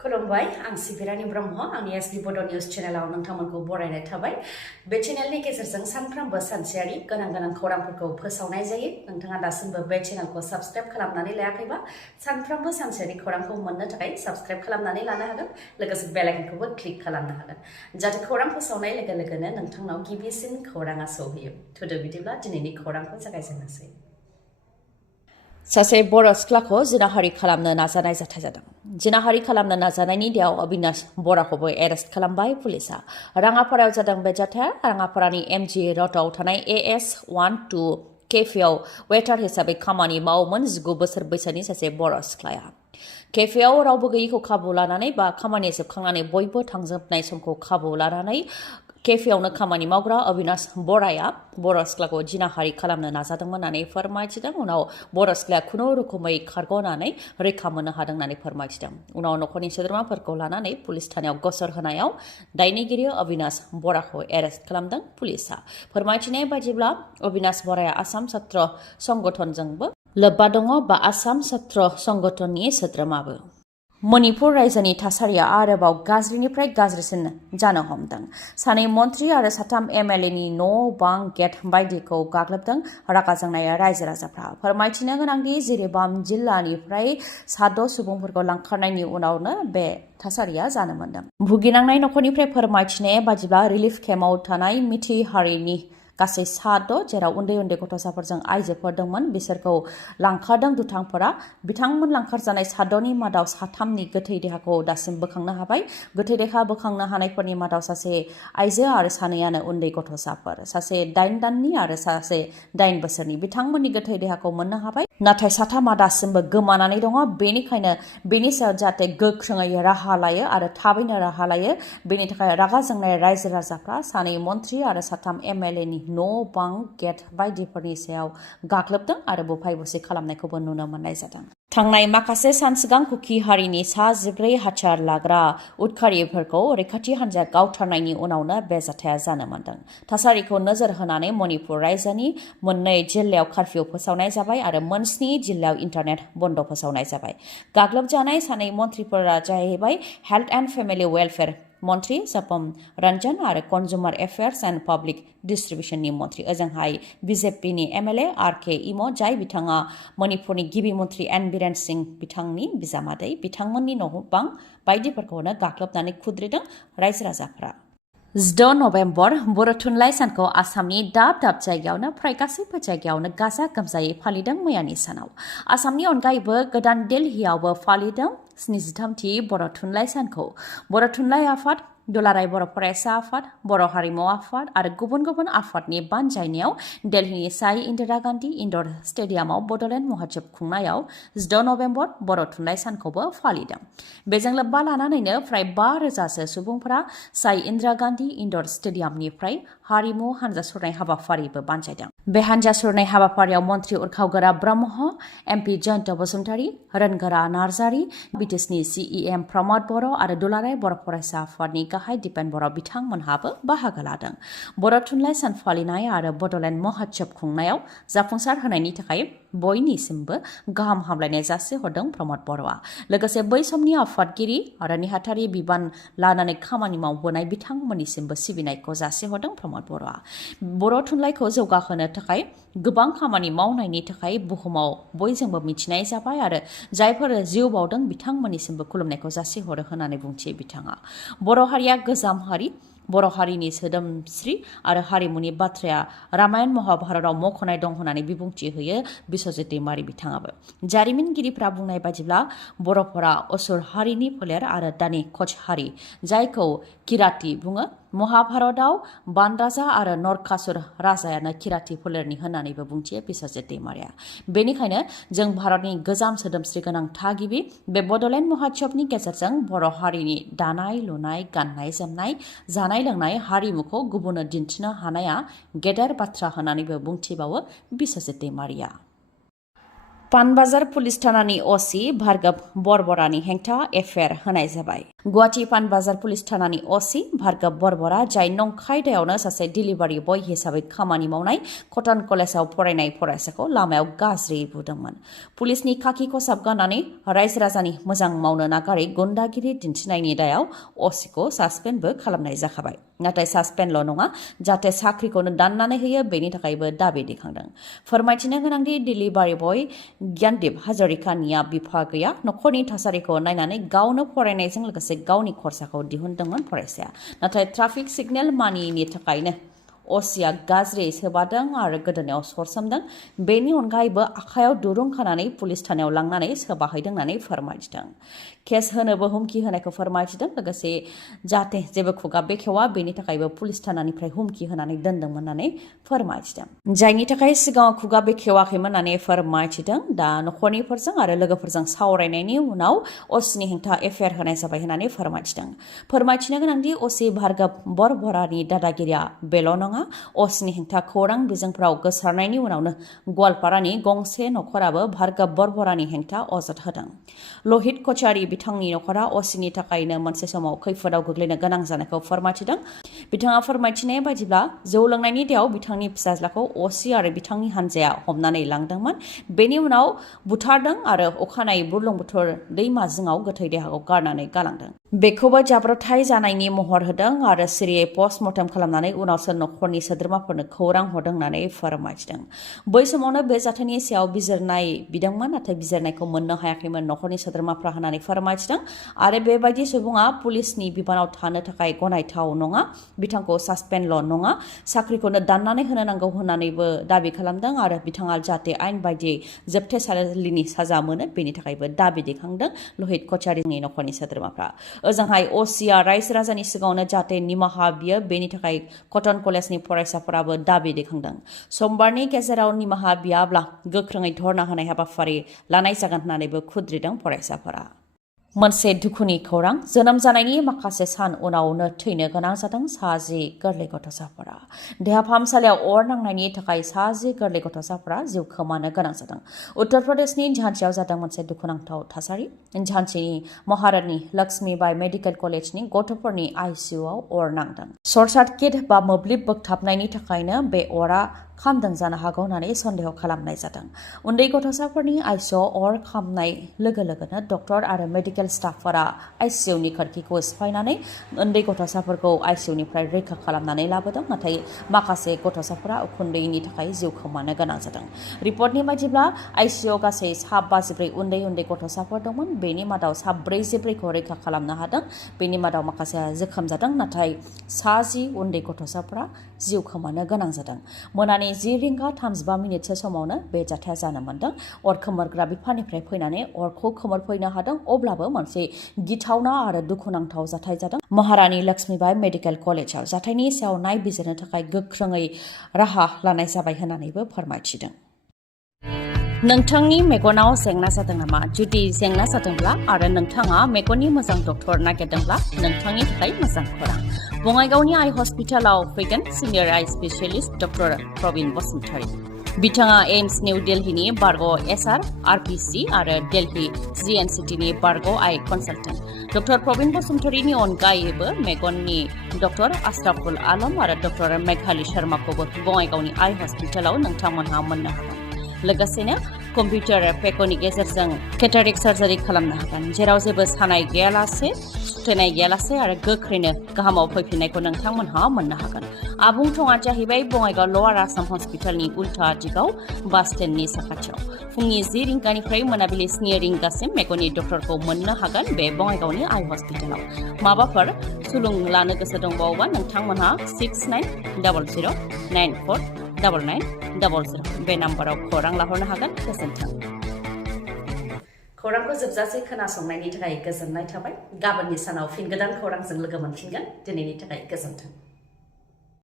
खुलुमबाय आं सिबि रानि ब्रह्म आंनि एसबि बड' निउज चेनेलाव नोंथांमोनखौ बरायनाय थाबाय बे चेनेलनि गेजेरजों सानफ्रोमबो सानसेयारि गोनां खौरांफोरखौ फोसावनाय जायो नोंथाङा दासिमबो बे चेनेलखौ साबस्क्राइब खालामनानै लायाखैबा सानफ्रोमबो सानसेयारि खौरांखौ मोननो थाखाय साबस्क्राइब खालामनानै लानो हागोन लोगोसे बेल आइकनखौबो क्लिक खालामनो हागोन जाहाथे खौरां फोसावनाय लोगो लोगोनो नोंथांनाव गिबिसिन खौराङा सौहैयो थुदो बिदिब्ला दिनैनि खौरांखौ जागायजेननोसै सासे बर' सिख्लाखौ जिनाहारि खालामनो नाजानाय जाथाय जादों जिनाहारि खालामनो नाजानायनि दायाव अबिनाश बराखौबो एरेस्ट खालामबाय पुलिसा राङापारायाव जादों बे जाथाया राङापारानि एमजि र'डआव थानाय AS12 केफेआव वेटार हिसाबै खामानि मावोमोन 19 बोसोर बैसोनि सासे बर' सिख्लाया केफेआव रावबो गैयैखौ खाबु लानानै बा खामानि जोबखांनानै बयबो थांजोबनाय समखौ खाबु लानानै केफेआवनो खामानि मावग्रा अबिनाश बराया बर' सिख्लाखौ जिनाहारि खालामनो नाजादोंमोन होननानै फोरमायथिदों उनाव बर' सिख्लाया खुनु रोखोमै खारग'नानै रैखा मोननो हादों होननानै फोरमायथिदों उनाव नखरनि सोद्रोमाफोरखौ लानानै पुलिस थानायाव गसर होनायाव दायनिगिरि अबिनाश बराखौ एरेस्ट खालामदों पुलिसा फोरमायथिनाय बायदिब्ला अबिनाश बराया आसाम छात्र संगठनजोंबो लोब्बा दङ बा आसाम छात्र संगठननि सोद्रोमाबो मणिपुर रायजोनि थासारिया आरोबाव गाज्रिनिफ्राय गाज्रिसिन जानो हमदों सानै मन्त्रि आरो साथाम MLAनि न' बां गेट बायदिखौ गाग्लोबदों रागा जोंनाय रायजो राजाफ्रा फोरमायथिनो गोनांदि जिरिबाम जिल्लानिफ्राय 7 सुबुंफोरखौ लांखारनायनि उनावनो बे थासारिया जानो मोन्दों भुगिनांनाय नखरनिफ्राय फोरमायथिनाय बादिब्ला रिलिफ केम्पआव थानाय मिथि हारिनि गासै 7 जेराव उन्दै गथ'साफोरजों आइजोफोर दंमोन बिसोरखौ लांखारदों दुथांफोरा बिथांमोन लांखारजानाय 7नि मादाव 3नि गोथै देहाखौ दासिम बोखांनो हाबाय गोथै देहा बोखांनो हानायफोरनि मादाव सासे आइजो आरो सानैयानो उन्दै गथ'साफोर सासे 8 दाननि आरो सासे 8 बोसोरनि बिथांमोननि गोथै देहाखौ मोननो हाबाय नाथाय 3 दासिमबो गोमानानै दङ बेनिखायनो बेनि सायाव जाहाथे गोख्रोङै राहा लायो आरो थाबैनो राहा लायो बेनि थाखाय रागा जोंनाय रायजो राजाफ्रा सानै मन्त्रि आरो 3 MLAनि न' बां गेट बायदिफोरनि सायाव गाग्लोबदों आरो बुफाय बुसि खालामनायखौबो नुनो मोननाय जादों थांनाय माखासे सान सिगां कुकी हारिनि 14 हाथियार लाग्रा उदखारिफोरखौ रैखाथि हान्जाया गावथारनायनि उनावनो बे जाथाया जानो मोन्दों थासारिखौ नोजोर होनानै मणिपुर रायजोनि 2 जिल्लायाव कार्फिउ फोसावनाय जाबाय आरो 7 जिल्लायाव इन्टारनेट बन्द फोसावनाय जाबाय गाग्लोबजानाय सानै मन्त्रिफोरा जाहैबाय हेल्थ एन्ड फेमिलि वेलफेयार मन्त्रि सपम रन्जन आरो कन्जुमार एफेयार्स एन्ड पाब्लिक डिस्ट्रिबिउसननि मन्त्रि ओजोंहाय बिजेपिनि MLA RK इमो जाय बिथाङा मणिपुरनि गिबि मन्त्रि एन बिरेन सिंह बिथांनि बिजामादै बिथांमोननि न' बां बायदिफोरखौनो गाग्लोबनानै खुद्रिदों रायजो राजाफ्रा 16 नभेम्बर बर' थुनलाइ सानखौ आसामनि दाब जायगायावनो फ्राय गासैबो जायगायावनो गाजा गोमजायै फालिदों मैयानि सानाव आसामनि अनगायैबो गोदान दिल्लीआवबो फालिदों 73थि बर' थुनलाइ सानखौ बर' थुनलाइ आफाद दुलाराय बर' फरायसा आफाद बर' हारिमु आफाद आरो गुबुन आफादनि बानजायनायाव दिल्लीनि साई इन्दिरा गान्धी इनडर स्टेडियामाव बड'लेण्ड महोत्सव खुंनायाव 16 नभेम्बर बर' थुनलाइ सानखौबो फालिदों बेजों लोब्बा लानानैनो फ्राय 5,000सो सुबुंफोरा साई इन्दिरा गान्धी इनडर स्टेडियामनिफ्राय हारिमु हान्जा सुरनाय हाबाफारिबो बानजायदों बे हान्जा सुरनाय हाबाफारियाव मन्त्रि उरखावगोरा ब्रह्म MP जयन्त बसुमतारी रोनगोरा नार्जारी BTechनि CEM प्रमद बर' आरो दुलाराय बर' फरायसा आफादनि गाहाय दिपेन बर' बिथांमोनहाबो बाहागो लादों बर' थुनलाइ सान फालिनाय आरो बड'लेण्ड महोत्सव खुंनायाव जाफुंसार होनायनि थाखाय बयनिसिमबो गाहाम हामलायनाय जासिहरदों प्रमद बर'आ लोगोसे बै समनि आफादगिरि आरो नेहाथारि बिबान लानानै खामानि मावबोनाय बिथांमोननिसिमबो सिबिनायखौ जासिहरदों प्रमद बर'आ बर' थुनलाइखौ जौगाहोनो थाखाय गोबां खामानि मावनायनि थाखाय बुहुमाव बयजोंबो मिथिनाय जाबाय आरो जायफोर जिउ बावदों बिथांमोननिसिमबो खुलुमनायखौ जासिहरो होननानै बुंथियो बिथाङा बर' हारिया गोजाम हारि बर' हारिनि सोदोमस्रि आरो हारिमुनि बाथ्राया रामायण महाभारतआव मख'नाय दं होननानै बिबुंथि होयो बिश्वजित दैमारि बिथाङाबो जारिमिनगिरिफ्रा बुंनाय बादिब्ला बर'फोरा असुर हारिनि फोलेर आरो दानि कच हारि जायखौ किराति बुङो महाभारतआव बान राजा आरो नरकासुर राजायानो किराति फोलेरनि होननानैबो बुंथियो बिश्वजित दैमारिया बेनिखायनो जों भारतनि गोजाम सोदोमस्रि गोनां थागिबि बे बड'लेण्ड महोत्सवनि गेजेरजों बर' हारिनि दानाय लुनाय गाननाय जोमनाय जानाय लोंनाय हारिमुखौ गुबुननो दिन्थिनो हानाया गेदेर बाथ्रा होननानैबो बुंथिबावो बिश्वजित दैमारिया पानबाजार पुलिस थानानि असी भार्गव बरबरानि हेंथा एफआईआर होनाय जाबाय। गुवाहाटी पानबाजार पुलिस थानानि असी भार्गव बरबरा जाय नंखाय दायावनो सासे डिलिभारि बय हिसाबै खामानि मावनाय कटन कलेजाव फरायनाय फरायसाखौ लामायाव गाज्रियै बुदोंमोन। पुलिसनि खाखि खसाब गाननानै रायजो राजानि मोजां मावनो नागारै गुन्डागिरि दिन्थिनायनि दायाव असीखौ सासपेन्डबो खालामनाय जाखाबाय। नाथाय सासपेन्डल' नङा, जाहाथे साख्रिखौनो दाननानै होयो बेनि थाखायबो दाबि दैखांदों। फोरमायथिनो गोनांदि डिलिभारि बय ज्ञानदीप हाजरिकानिया बिफा गैया। नखरनि थासारिखौ नायनानै गावनो फरायनायजों लोगोसे गावनि खरसाखौ दिहुनदोंमोन फरायसाया। नाथाय ट्राफिक सिगनेल मानियैनि थाखायनो असीआ गाज्रियै सोबादों आरो गोदोनायाव सरसोमदों। बेनि अनगायैबो आखायाव दुरुं खानानै पुलिस थानायाव लांनानै सोबाहैदों होननानै फोरमायथिदों। केस होनोबो हुमखि होनायखौ फोरमायथिदों। लोगोसे जाहाथे जेबो खुगा बेखेवा बेनि थाखायबो पुलिस थानानिफ्राय हुमखि होनानै दोनदोंमोन होननानै फोरमायथिदों। जायनि थाखाय सिगाङाव खुगा बेखेवाखैमोन होननानै फोरमायथिदों। दा नखरनिफोरजों आरो लोगोफोरजों सावरायनायनि उनाव असीनि हेंथा एफआईआर होनाय जाबाय होननानै फोरमायथिदों। फोरमायथिनो गोनांदि असी भार्गव बरबरानि दादागिरिया बेल' नङा। असीनि हेंथा खौरां बिजोंफ्राव गोसारनायनि उनावनो गवालपारानि गंसे नखराबो भार्गव बरबरानि हेंथा अजद होदों। लहित कछारी बिथांनि नखरा असीनि थाखायनो मोनसे समाव खैफोदाव गोग्लैनो गोनां जानायखौ फोरमायथिदों। बिथाङा फोरमायथिनाय बायदिब्ला जौ लोंनायनि दायाव बिथांनि फिसाज्लाखौ असी आरो बिथांनि हानजाया हमनानै लांदोंमोन। बेनि उनाव बुथारदों आरो अखानायै बुरलुंबुथुर दैमा जिङाव गोथै देहाखौ गारनानै गालांदों। बेखौबो जाब्रबथाय जानायनि महर होदों आरो सिरियै पस्टमर्टेम खालामनानै उनावसो नखरनि सोद्रोमाफोरनो खौरां हरदों होननानै फोरमायथिदों। बै समावनो बे जाथायनि सायाव बिजिरनाय बिदोंमोन, नाथाय बिजिरनायखौ मोननो हायाखैमोन नखरनि सोद्रोमाफ्रा होननानै फोरमायथिदों। आरो बेबायदि सुबुङा पुलिसनि बिबानाव थानो थाखाय गनायथाव नङा। बिथांखौ सासपेन्डल' नङा, साख्रिखौनो दाननानै होनो नांगौ होननानैबो दाबि खालामदों आरो बिथाङा जाहाथे आयेन बायदियै जोबथेसालिनि साजा मोनो बेनि थाखायबो दाबि दैखांदों लहित कछारीनि नखरनि सोद्रोमाफ्रा। ओजोंहाय असीआ रायजो राजानि सिगाङावनो जाहाथे निमाहा बियो बेनि थाखाय कटन कलेजनि फरायसाफोराबो दाबि दैखांदों। समबारनि गेजेराव निमाहा बियाब्ला गोख्रोङै धर्ना होनाय हाबाफारि लानाय जागोन होननानैबो खुद्रिदों फरायसाफोरा। मोनसे दुखुनि खौरां, जोनोम जानायनि माखासे सान उनावनो थैनो गोनां जादों 10 गोरलै गथ'साफोरा। देहा फाहामसालियाव अर नांनायनि थाखाय 10 गोरलै गथ'साफोरा जिउ खोमानो गोनां जादों। उत्तर प्रदेशनि झान्सीआव जादों मोनसे दुखुनांथाव थासारि। झान्सीनि महारानी लक्ष्मीबाई मेडिकेल कलेजनि गथ'फोरनि आइसिइउआव अर नांदों। सर्ट सार्किट बा मोब्लिब बोगथाबनायनि थाखायनो बे अरा खामदों जानो हागौ होननानै सन्देह खालामनाय जादों। उन्दै गथ'साफोरनि आइसिइउआव अर खामनाय लोगो लोगोनो डक्टर आरो मेडिकेल स्टाफफोरा आइसिइउनि खोरखिखौ सिफायनानै उन्दै गथ'साफोरखौ आइसिइउनिफ्राय रैखा खालामनानै लाबोदों। नाथाय माखासे गथ'साफोरा उखुन्दैनि थाखाय जिउ खोमानो गोनां जादों। रिपर्टनि बायदिब्ला आइसिइउआव गासै 54 उन्दै उन्दै गथ'साफोर दंमोन। बेनि मादाव 44खौ रैखा खालामनो हादों। बेनि मादाव माखासेया जोखोम जादों। नाथाय 10 उन्दै गथ'साफोरा जिउ खोमानो गोनां जादों। मोनानि 10:35 समावनो बे जाथाया जानो मोन्दों। अर खोमोरग्रा बिफाननिफ्राय फैनानै अरखौ खोमोरफैनो हादों। अब्लाबो मोनसे गिथावना आरो दुखुनांथाव जाथाय जादों महारानी लक्ष्मीबाई मेडिकेल कलेजाव। जाथायनि सायाव नायबिजिरनो थाखाय गोख्रोङै राहा लानाय जाबाय होननानैबो फोरमायथिदों। नोंथांनि मेगनाव जेंना जादों नामा? जुदि जेंना जादोंब्ला आरो नोंथाङा मेगननि मोजां डक्टर नागिरदोंब्ला नोंथांनि थाखाय मोजां खौरां। बङाइगावनि आइ हस्पिटालाव फैगोन सिनियर आइ स्पेशलिस्ट डक्टर प्रबिन बसुमतारी। बिथाङा एम्स निउ दिल्लीनि बारग' एचआर आरपिसि आरो दिल्ली जिएनसिटिनि बारग' आइ कनसालटेन्ट। डक्टर प्रबिन बसुमतारीनि अनगायैबो मेगननि डक्टर आशराफुल आलम आरो डक्टर मेघाली शर्माखौबो बङाइगावनि आइ हस्पिटालाव नोंथांमोनहा मोननो हागोन। लोगोसेनो कम्पिउटार पेकनि गेजेरजों केटारेक्ट सार्जारि खालामनो हागोन, जेराव जेबो सानाय गैयालासे, सुथेनाय गैयालासे आरो गोख्रैनो गाहामाव फैफिननायखौ नोंथांमोनहा मोननो हागोन। आबुं थङा जाहैबाय बङाइगाव लवार आसाम हस्पिटालनि उल्था दिगाव बास स्टेन्डनि साखाथियाव। फुंनि 10 रिंगानिफ्राय मोनाबिलि 2 रिंगासिम मेगननि डक्टरखौ मोननो हागोन बे बङाइगावनि आइ हस्पिटालाव। माबाफोर सुलुं लानो गोसो दंबावोबा नोंथांमोनहा 6900949900 बे नाम्बाराव खौरां लाहरनो हागोन। गोजोन्थों। खौरांखौ जोबजासे खोनासंनायनि थाखाय गोजोननाय थाबाय। गाबोननि सानाव फिन गोदान खौरांजों लोगो मोनफिनगोन। दिनैनि थाखाय गोजोन्थों।